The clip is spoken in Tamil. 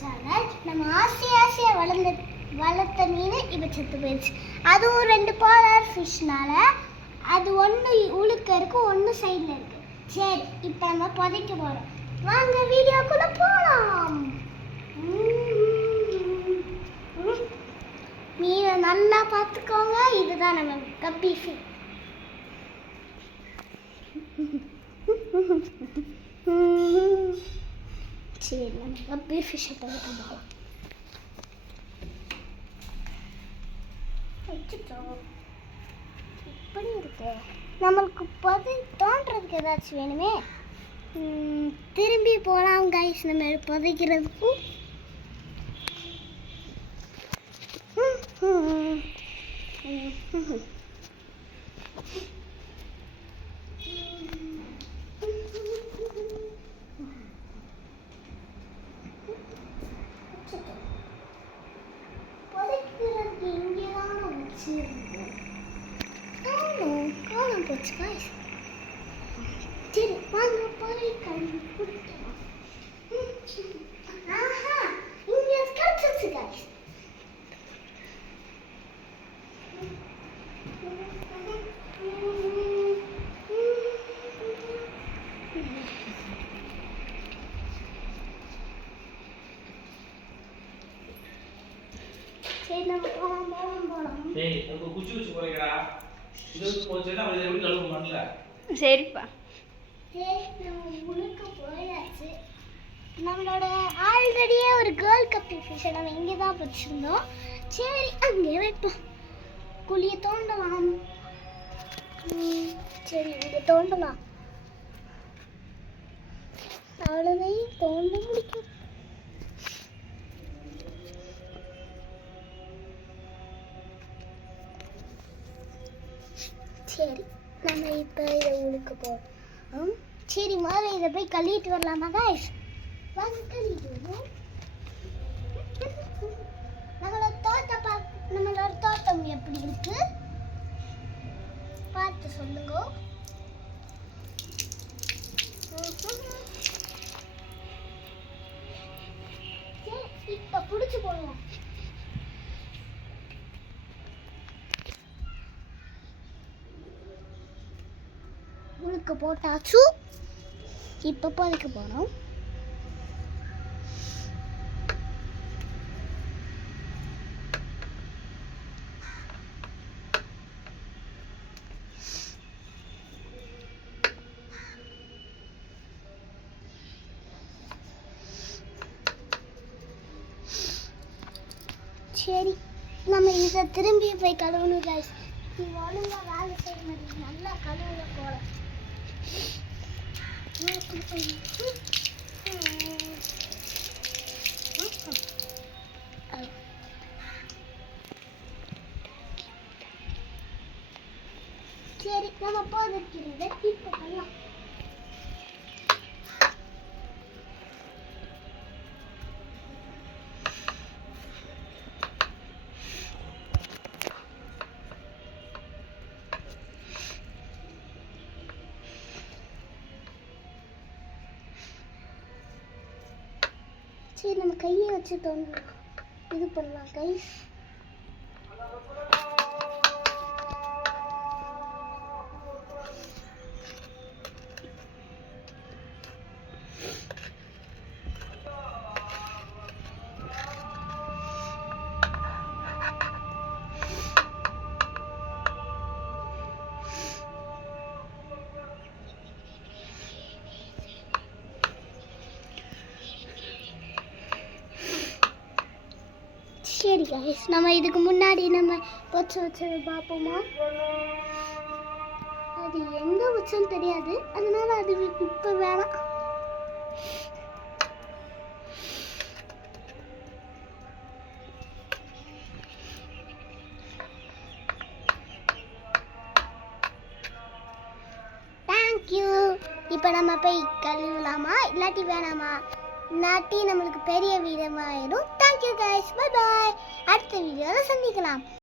சேனல். நம்ம ஆசையாக வளர்த்த மீன் இப்போ செத்து போயிடுச்சு. அதுவும் 2 பாலர் ஃபிஷ்னால அது ஒன்று உழுக்க இருக்கு, ஒன்று சைடில் இருக்கு. சரி, இப்போ நம்ம புதைக்க போகிறோம். வாங்க வீடியோக்குள்ளே போகலாம். மீனை நல்லா பார்த்துக்கோங்க. இதுதான் நம்ம கப்பி ஃபிஷ். சரி, நம்ம கப்பி ஃபிஷ்ஷை பார்க்க போகலாம். இப்படி இருக்கு. நம்மளுக்கு தோன்றதுக்கு ஏதாச்சும் வேணுமே. திரும்பி போகலாம் கைஸ், நம்ம புதைக்கிறதுக்கு. புதைக்கிறதுக்கு இங்கேதான் வச்சிருக்கோம். காணாம போச்சு கைஸ். சரி, வாங்க போய் கண்டுபிடிக்கலாம். ஆஹா, இங்க கிடைச்சிருச்சு கைஸ். சரி, நம்ம போலாம். ஏய், நம்ம குச்சி போறீங்கடா. இது போச்சுனா அது எப்படி கழுவ மாட்டல. சரிப்பா. சரி, நம்ம உழுக்க போயாச்சு. நம்மளோட ஆல்ரெடியே ஒரு கேர்ள் கப்பி ஃபிஷ் நம்ம இங்கே தான் வச்சிருந்தோம். சரி, அங்கே வைப்போம். குழியை தோண்டலாம். சரி, இங்கே தோண்டலாம். அவ்வளோதான், தோண்ட முடிக்கும். சரி, நம்ம இப்போ இதை உழுக்க போகிறோம். சரி, முதல்ல இதை போய் கழுவிட்டு வரலாமா கைஸ்? வாங்க கழுவிட்டு வருவோம். நம்மளோட தோட்டம் எப்படி இருக்கு பார்த்து சொல்லுங்க. சரி, இப்போ பிடிச்சி போடுவோம். உழுக்க போட்டாச்சு. இப்போ புதைக்க போகிறோம். சரி, நம்ம இதை திரும்பி போய் கழுவணும் கைஸ். நீ ஒழுங்கா வேலை செய்ய மாட்டேங்க. நல்லா கழுவுல போல. சரி, நம்ம போதைக்கிறத இப்போ பண்ணலாம். சரி, நம்ம கையை வச்சு தோண்டலாம். இது பண்ணலாம் கைஸ். சரி கைஸ், நம்ம இதுக்கு முன்னாடி நம்ம வச்சது பார்ப்போமா? அது எங்கே வச்சோன்னு தெரியாது, அதனால அது இப்போ வேணாம். தேங்க்யூ. இப்போ நம்ம போய் கழுவலாமா இல்லாட்டி வேணாமா? இல்லாட்டி நம்மளுக்கு பெரிய வீடியோவாயிடும். Thank you guys, bye bye. அடுத்த வீடியோவில் சந்திக்கலாம்.